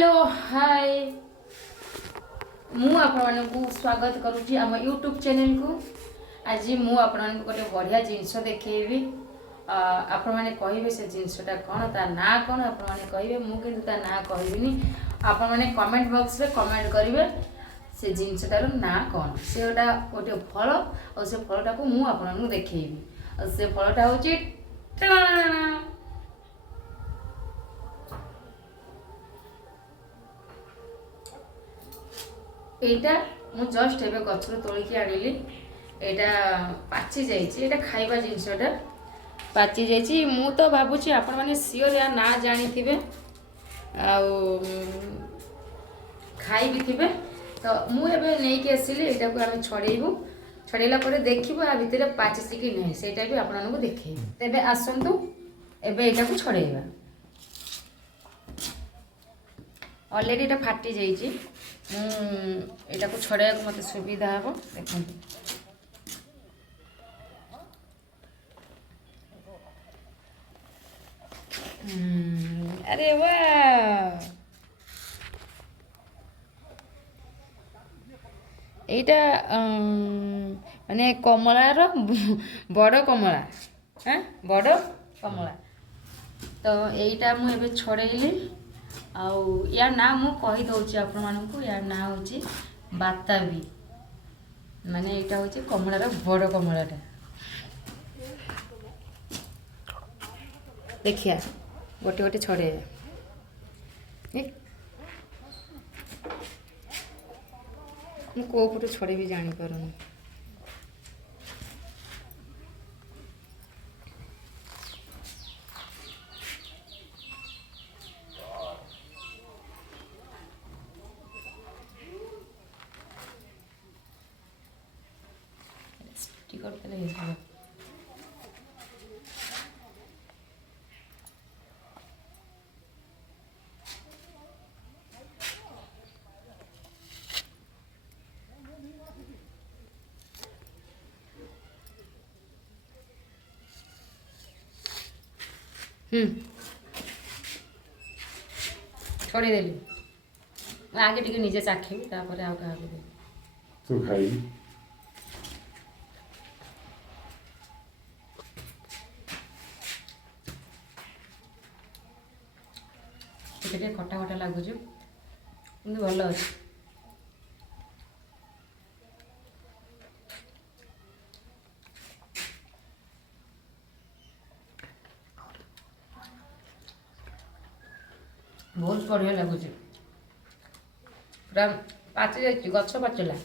Hello hi मु आपण को स्वागत करुँची आम यूट्यूब चैनल को। आज मु आपण गोटे बढ़िया जिनस देखी आपण मैंने कहे से जिनसटा कौन ता ना कौन आपण मैंने कहे मुझे ना कहबी आपण मैंने कमेंट बॉक्स रे कमेंट करेंगे से जिनसटार ना कौन से गोटे फल और से फलटा को मु आपण देखी और से फलटा हूँ एटा मु जस्ट एबे गछर तोलिकी आनिली एटा पाची जाइए एटा खाइबा जिनसटा पाची जाइए मु तो भावुची आपण माने सियोर या ना जानी थिबे खाई भी थिबे तो मु एबे नै के आसिली एटा को हम छड़ेबू छड़ेला परे देखिबो आ भितरे पाची कि नै सेटा भी आपण को देखै तेबे आसंतु एबे एटा को छड़ेबा ऑलरेडी एटा फाटी जाइए मुझा को छड़ाया को मत सुविधा हम देख अरे वाह এইটা মানে কমলার বড় কমলা হ্যাঁ বড় কমলা তো এইটা মু এবে ছড়াইলি आउ यार ना मु कही दौची आपण मानक यार ना होची बाताबी माने एटा होची कमलार बड़ कमलाटा देखिया गोटे गोटे छड़े मु को पटे छड़े भी जानी पारुनी करते नहीं है छोड़ी देली आगे टिके निजे चाखी तापर आ का तू खाई ଟିକେ ଖଟା ଖଟା ଲାଗୁଛି କିନ୍ତୁ ଭଲ ଅଛି ବହୁତ ବଢ଼ିଆ ଲାଗୁଛି ପୁରା ପାଚି ଯାଇଛି ଗଛ ପାଚିଲା